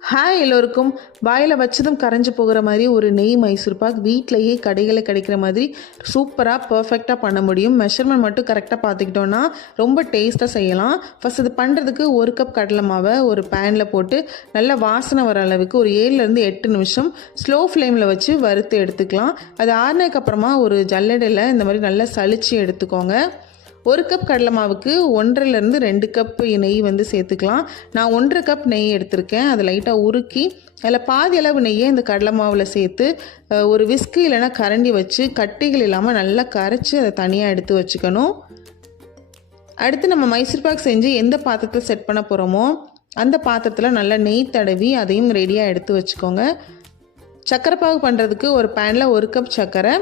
Hi எல்லோருக்கும். வாயில் வச்சதும் கரைஞ்சி போகிற மாதிரி ஒரு நெய் மைசூர் பாக் வீட்டிலையே கடைகளில் கிடைக்கிற மாதிரி சூப்பராக பர்ஃபெக்டாக பண்ண முடியும். மெஷர்மெண்ட் மட்டும் கரெக்டாக பார்த்துக்கிட்டோன்னா ரொம்ப டேஸ்ட்டாக செய்யலாம். ஃபஸ்ட் இது பண்ணுறதுக்கு 1 கப் கடலை மாவை ஒரு பேனில் போட்டு நல்லா வாசனை வர அளவுக்கு ஒரு 7லேருந்து 8 நிமிஷம் ஸ்லோ ஃப்ளேமில் வச்சு வறுத்து எடுத்துக்கலாம். அது ஆறினதுக்கப்புறமா ஒரு ஜல்லடையில் இந்த மாதிரி நல்லா சலிச்சு எடுத்துக்கோங்க. 1 கப் கடலை மாவுக்கு 1.5லேருந்து 2 கப் நெய் வந்து சேர்த்துக்கலாம். நான் 1.5 கப் நெய் எடுத்திருக்கேன். அதை லைட்டாக உருக்கி அதில் பாதி அளவு நெய்யை இந்த கடலை மாவில் சேர்த்து ஒரு விஸ்கு இல்லைனா கரண்டி வச்சு கட்டிகள் இல்லாமல் நல்லா கரைச்சி அதை தனியாக எடுத்து வச்சுக்கணும். அடுத்து நம்ம மைசூர் பாக் செஞ்சு எந்த பாத்திரத்தில் செட் பண்ண போகிறோமோ அந்த பாத்திரத்தில் நல்லா நெய் தடவி அதையும் ரெடியாக எடுத்து வச்சுக்கோங்க. சர்க்கரை பாகு பண்ணுறதுக்கு ஒரு பேனில் 1 கப் சர்க்கரை,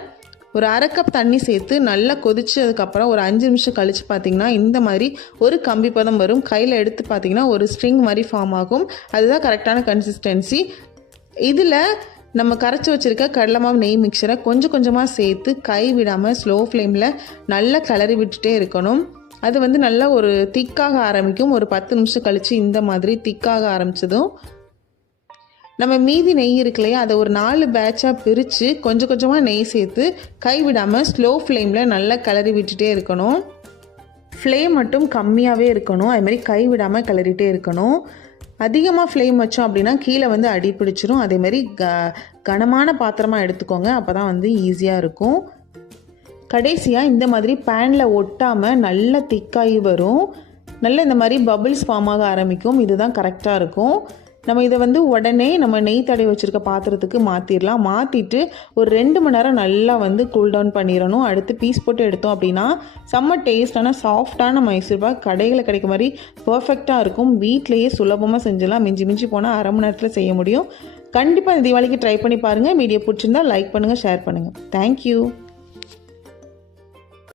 ஒரு 1/2 கப் தண்ணி சேர்த்து நல்லா கொதிச்சு அதுக்கப்புறம் ஒரு 5 நிமிஷம் கழித்து பார்த்திங்கன்னா இந்த மாதிரி ஒரு கம்பி பதம் வரும். கையில் எடுத்து பார்த்திங்கன்னா ஒரு ஸ்ட்ரிங் மாதிரி ஃபார்ம் ஆகும். அதுதான் கரெக்டான கன்சிஸ்டன்சி. இதில் நம்ம கரைச்சி வச்சுருக்க கடலை மாவு நெய் மிக்சரை கொஞ்சம் கொஞ்சமாக சேர்த்து கை விடாமல் ஸ்லோ ஃப்ளேமில் நல்லா கிளறி விட்டுட்டே இருக்கணும். அது வந்து நல்லா ஒரு திக்காக ஆரம்பிக்கும். ஒரு 10 நிமிஷம் கழித்து இந்த மாதிரி திக்காக ஆரம்பித்ததும் நம்ம மீதி நெய் இருக்கு இல்லையா, அதை ஒரு 4 பேட்சாக பிரித்து கொஞ்சம் கொஞ்சமாக நெய் சேர்த்து கைவிடாமல் ஸ்லோ ஃப்ளேமில் நல்லா கிளறி விட்டுட்டே இருக்கணும். ஃப்ளேம் மட்டும் கம்மியாகவே இருக்கணும். அதுமாதிரி கைவிடாமல் கிளறிட்டே இருக்கணும். அதிகமாக ஃப்ளேம் வச்சோம் அப்படின்னா கீழே வந்து அடி பிடிச்சிரும். அதேமாதிரி கனமான பாத்திரமாக எடுத்துக்கோங்க, அப்போ தான் வந்து ஈஸியாக இருக்கும். கடைசியாக இந்த மாதிரி பேனில் ஒட்டாமல் நல்லா திக்காகி வரும். நல்லா இந்த மாதிரி பபிள்ஸ் ஃபார்ம் ஆக ஆரம்பிக்கும். இதுதான் கரெக்டாக இருக்கும். நம்ம இதை வந்து உடனே நம்ம நெய் தடவி வச்சுருக்க பாத்திரத்துக்கு மாற்றிடலாம். மாற்றிட்டு ஒரு 2 மணி நேரம் நல்லா வந்து கூல் டவுன் பண்ணிடணும். அடுத்து பீஸ் போட்டு எடுத்தோம் அப்படின்னா செம்ம டேஸ்டான சாஃப்டான மைசூர் பாக் கடைகளில் கிடைக்க மாதிரி பர்ஃபெக்டாக இருக்கும். வீட்டிலையே சுலபமாக செஞ்சலாம். மிஞ்சி போனால் 1/2 மணி நேரத்தில் செய்ய முடியும். கண்டிப்பாக இந்த தீபாவளிக்கு ட்ரை பண்ணி பாருங்கள். வீடியோ பிடிச்சிருந்தா லைக் பண்ணுங்கள், ஷேர் பண்ணுங்கள். தேங்க்யூ.